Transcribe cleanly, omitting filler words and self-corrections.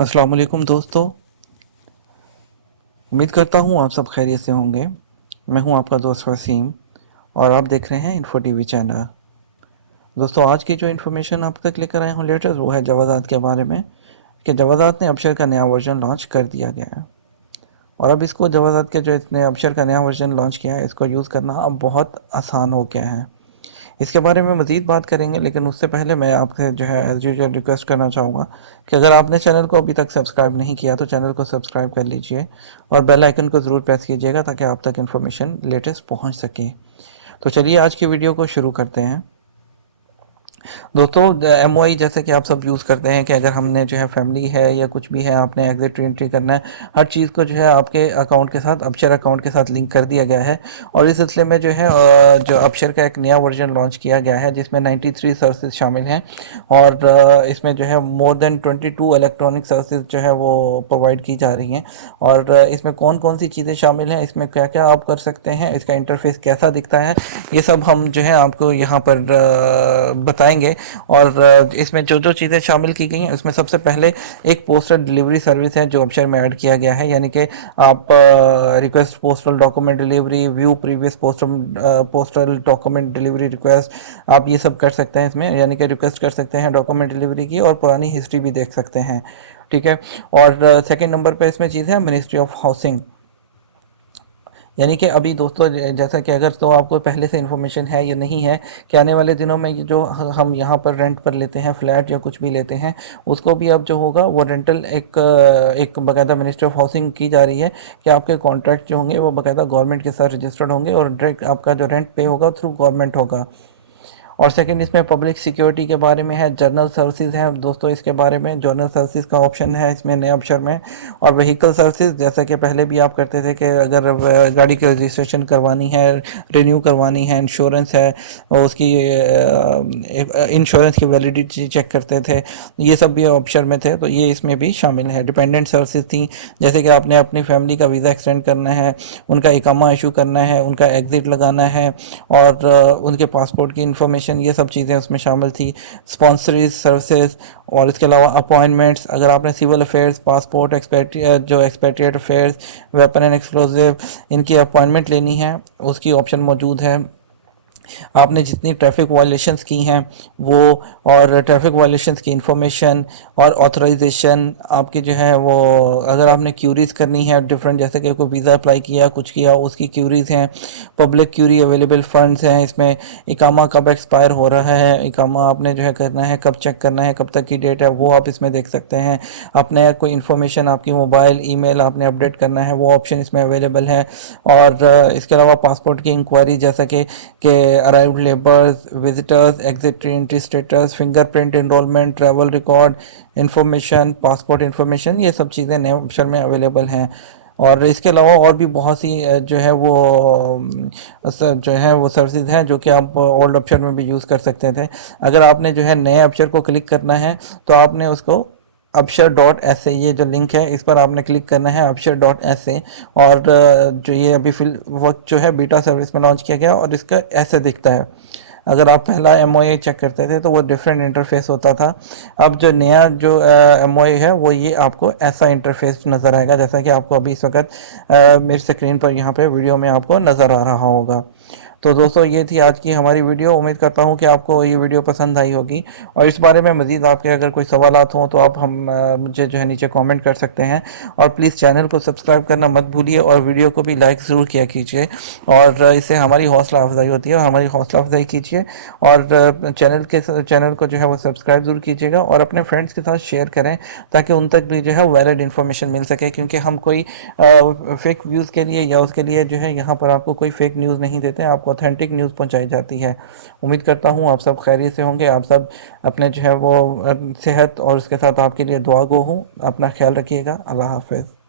अस्सलाम वालेकुम दोस्तों। उम्मीद करता हूँ आप सब खैरियत से होंगे। मैं हूँ आपका दोस्त वसीम और आप देख रहे हैं इन्फो टीवी चैनल। दोस्तों, आज की जो इन्फॉर्मेशन आप तक लेकर आए हूँ लेटेस्ट, वो है जवाज़ात के बारे में कि जवाज़ात ने अबशर का नया वर्जन लॉन्च कर दिया गया है। और अब इसको जवाज़ात के जो इसने अबशर का नया वर्जन लॉन्च किया है, इसको यूज़ करना अब बहुत आसान हो गया है। इसके बारे में मज़ीद बात करेंगे, लेकिन उससे पहले मैं आपसे जो है एज़ यूजुअल रिक्वेस्ट करना चाहूँगा कि अगर आपने चैनल को अभी तक सब्सक्राइब नहीं किया तो चैनल को सब्सक्राइब कर लीजिए और बेल आइकन को ज़रूर प्रेस कीजिएगा ताकि आप तक इन्फॉर्मेशन लेटेस्ट पहुँच सके। तो चलिए आज की वीडियो को शुरू करते हैं। दोस्तों, एम ओ आई जैसे कि आप सब यूज़ करते हैं कि अगर हमने जो है फैमिली है या कुछ भी है, आपने एग्जिट एंट्री करना है, हर चीज़ को जो है आपके अकाउंट के साथ, अबशर अकाउंट के साथ लिंक कर दिया गया है। और इस सिलसिले में जो है जो अबशर का एक नया वर्जन लॉन्च किया गया है जिसमें 93 सर्विसेज शामिल हैं। और इसमें जो है मोर देन 22 इलेक्ट्रॉनिक सर्विसेज जो है वो प्रोवाइड की जा रही हैं। और इसमें कौन कौन सी चीज़ें शामिल हैं, इसमें क्या क्या आप कर सकते हैं, इसका इंटरफेस कैसा दिखता है, ये सब हम जो है आपको यहाँ पर बताएंगे। और इसमें जो जो चीज़ें शामिल की गई हैं उसमें सबसे पहले एक पोस्टल डिलीवरी सर्विस है जो अबशर में ऐड किया गया है, यानी कि आप request postal document delivery, view previous postal document delivery request, आप ये सब कर सकते हैं इसमें, यानी कि रिक्वेस्ट कर सकते हैं डॉक्यूमेंट डिलीवरी की और पुरानी हिस्ट्री भी देख सकते हैं। ठीक है। और सेकंड नंबर पे इसमें चीज़ है मिनिस्ट्री ऑफ हाउसिंग, यानी कि अभी दोस्तों जैसा कि अगर तो आपको पहले से इन्फॉर्मेशन है या नहीं है कि आने वाले दिनों में ये जो हम यहाँ पर रेंट पर लेते हैं फ्लैट या कुछ भी लेते हैं, उसको भी अब जो होगा वो रेंटल एक बाकायदा मिनिस्ट्री ऑफ हाउसिंग की जा रही है कि आपके कॉन्ट्रैक्ट जो होंगे वो बाकायदा गवर्नमेंट के साथ रजिस्टर्ड होंगे और डायरेक्ट आपका जो रेंट पे होगा थ्रू गवर्नमेंट होगा। और सेकंड इसमें पब्लिक सिक्योरिटी के बारे में है, जर्नल सर्विसेज हैं दोस्तों, इसके बारे में जर्नल सर्विसेज का ऑप्शन है इसमें नए अक्षर में। और व्हीकल सर्विसेज, जैसा कि पहले भी आप करते थे कि अगर गाड़ी की रजिस्ट्रेशन करवानी है, रिन्यू करवानी है, इंश्योरेंस है और उसकी इंश्योरेंस की वैलिडिटी चेक करते थे, ये सब भी ऑप्शन में थे, तो ये इसमें भी शामिल है। डिपेंडेंट सर्विसेज थी, जैसे कि आपने अपनी फैमिली का वीज़ा एक्सटेंड करना है, उनका इकामा इशू करना है, उनका एग्ज़िट लगाना है और उनके पासपोर्ट की इंफॉर्मेशन, ये सब चीज़ें उसमें शामिल थी। स्पॉन्सरीज सर्विसेज और इसके अलावा अपॉइंटमेंट्स, अगर आपने सिविल अफेयर्स, पासपोर्ट, जो expatriate affairs, weapon and explosive, इनकी अपॉइंटमेंट लेनी है, उसकी ऑप्शन मौजूद है। आपने जितनी ट्रैफिक वायलेशंस की हैं वो, और ट्रैफिक वायलेशंस की इंफॉर्मेशन और ऑथराइजेशन आपकी जो है वो, अगर आपने क्यूरीज करनी है डिफरेंट, जैसे कि कोई वीज़ा अप्लाई किया, कुछ किया, उसकी क्यूरीज हैं। पब्लिक क्यूरी अवेलेबल फंड्स हैं इसमें। इकामा कब एक्सपायर हो रहा है, इकामा आपने जो है करना है, कब चेक करना है, कब तक की डेट है, वो आप इसमें देख सकते हैं। अपने कोई इन्फॉर्मेशन आपकी मोबाइल ईमेल आपने अपडेट करना है, वो ऑप्शन इसमें अवेलेबल है। और इसके अलावा पासपोर्ट की इंक्वायरी, जैसा कि arrived labours, visitors, exit entry status, fingerprint enrolment, travel record information, passport information, ये सब चीज़ें नए ऑप्शन में अवेलेबल हैं। और इसके अलावा और भी बहुत सी जो है वो जो है वो सर्विसेज हैं जो कि आप ओल्ड ऑप्शन में भी यूज़ कर सकते थे। अगर आपने जो है नए ऑप्शन को क्लिक करना है तो आपने उसको अबशर डॉट एस ए, ये जो लिंक है इस पर आपने क्लिक करना है, अबशर डॉट एस ए। और जो ये अभी फिल वक्त जो है बीटा सर्विस में लॉन्च किया गया और इसका ऐसे दिखता है। अगर आप पहला एम ओ ए चेक करते थे तो वो डिफरेंट इंटरफेस होता था। अब जो नया जो एम ओ ए है वो ये आपको ऐसा इंटरफेस नज़र आएगा जैसा कि आपको अभी इस वक्त मेरी स्क्रीन पर यहाँ पे वीडियो में आपको नज़र आ रहा होगा। तो दोस्तों, ये थी आज की हमारी वीडियो। उम्मीद करता हूँ कि आपको ये वीडियो पसंद आई होगी। और इस बारे में मज़ीद आपके अगर कोई सवालात हों तो आप मुझे जो है नीचे कमेंट कर सकते हैं। और प्लीज़ चैनल को सब्सक्राइब करना मत भूलिए और वीडियो को भी लाइक ज़रूर किया कीजिए। और इससे हमारी हौसला अफजाई होती है और हमारी हौसला अफजाई कीजिए। और चैनल को जो है वो सब्सक्राइब ज़रूर कीजिएगा और अपने फ्रेंड्स के साथ शेयर करें ताकि उन तक भी जो है वैलिड इन्फॉर्मेशन मिल सके, क्योंकि हम कोई फेक व्यूज़ के लिए या उसके लिए जो है यहाँ पर आपको कोई फेक न्यूज़ नहीं देते हैं, आपको ऑथेंटिक न्यूज़ पहुँचाई जाती है। उम्मीद करता हूँ आप सब खैरियत से होंगे, आप सब अपने जो है वो सेहत और उसके साथ आपके लिए दुआ गो हूँ। अपना ख्याल रखिएगा। अल्लाह हाफ़िज़।